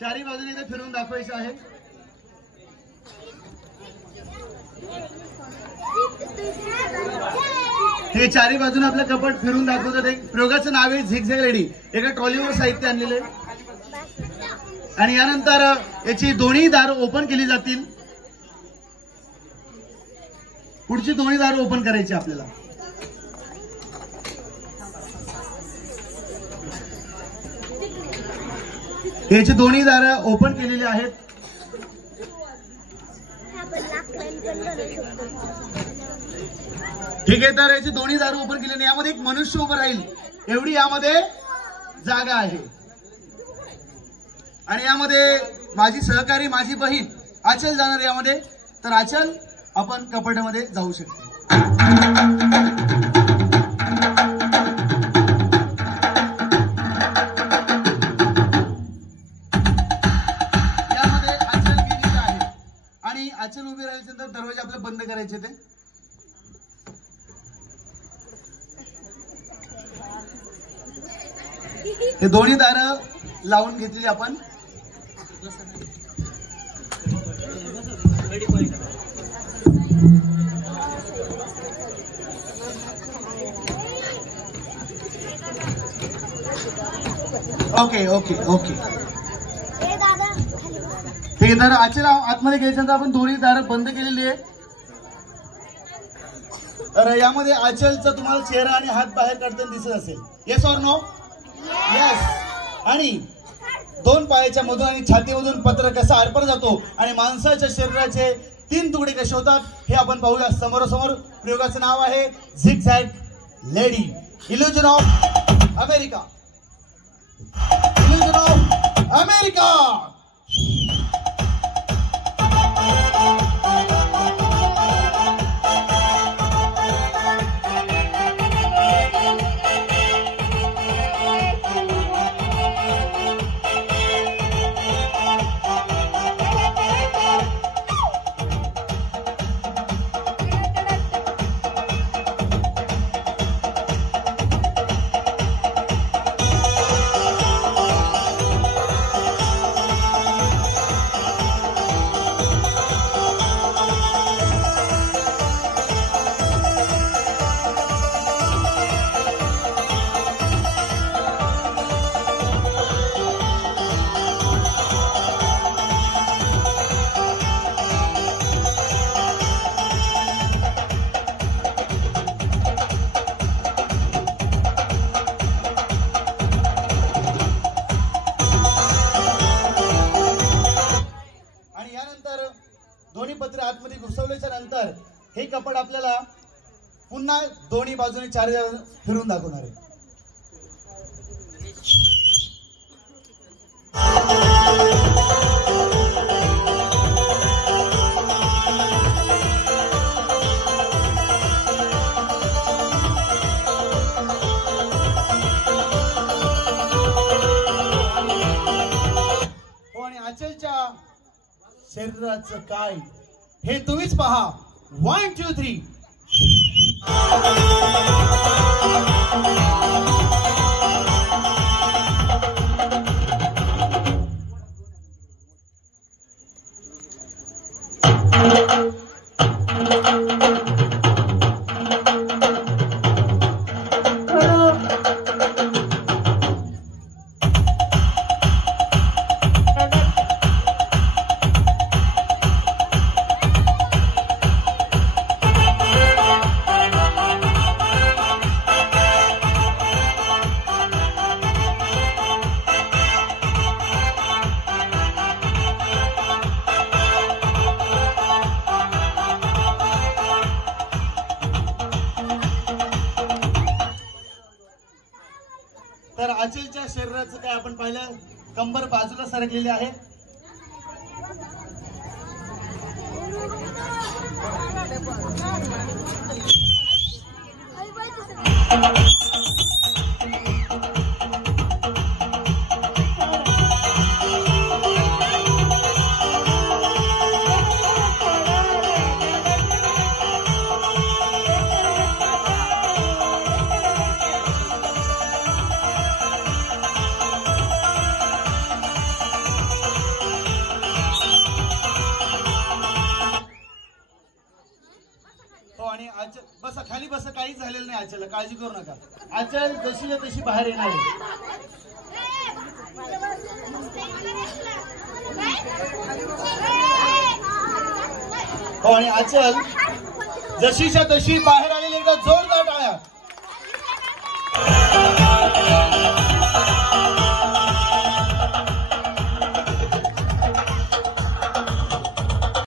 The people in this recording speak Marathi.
चारी बाजूने इथे फिरून दाखवायचं आहे। हे चारी बाजूने आपलं कपाट फिरून दाखवतात। एक प्रयोगाचं नाव आहे झिगझॅग लेडी। एका ट्रॉलीवर साहित्य आणलेले आणि यानंतर याची दोन्ही दार ओपन केली जातील। पुढची दोन्ही दार ओपन करायची आपल्याला। याची दोन्ही दार ओपन केलेली आहेत। ठीक आहे, तर याची दोन्ही दार ओपन केली। यामध्ये एक मनुष्य उभं राहील एवढी यामध्ये जागा आहे आणि यामध्ये माझी सहकारी माझी बहीण आचल जाणार यामध्ये। तर आचल आपण कपाटामध्ये जाऊ शकतो। यामध्ये आचल गेलेली आहे आणि आचल उभी राहिल्यानंतर दरवाजे आपले बंद करायचे ते। हे दोन्ही दार लावून घेतली आपण। ओके ओके ओके ठीक आहे, तर आचल आतमध्ये गेल्यानंतर आपण दोन्ही दार बंद केलेली आहे। तर यामध्ये आचलचा तुम्हाला चेहरा आणि हात बाहेर काढताना दिसत असेल। Yes or no? येस। आणि दोन पायाच्या मधून आणि छातीमधून पत्र कसा आरपार जातो आणि माणसाच्या शरीराचे 3 तुकडे कसे होतात हे आपण पाहूया समोरासमोर। प्रयोगाचं नाव आहे zigzag lady, illusion of America. Illusion of America. दोन्ही पत्रे आतमध्ये घुसवल्याच्या नंतर हे कपाट आपल्याला पुन्हा दोन्ही बाजूने 4 फिरून दाखवणार आहे। हो, आणि आचलच्या शरीराचं काय हे तुम्हीच पहा। 1 2 3 तर आचलच्या शरीराचं काय आपण पाहिलं, कंबर बाजूला सरकलेली आहे। आणि आचल बसा खाली बसा, काहीच झालेलं नाही आचलला, काळजी करू नका. आचल जशीच्या तशी बाहेर येणार आहे. हो आणि आचल जशीच्या तशी बाहेर आलेली एकदा जोरदार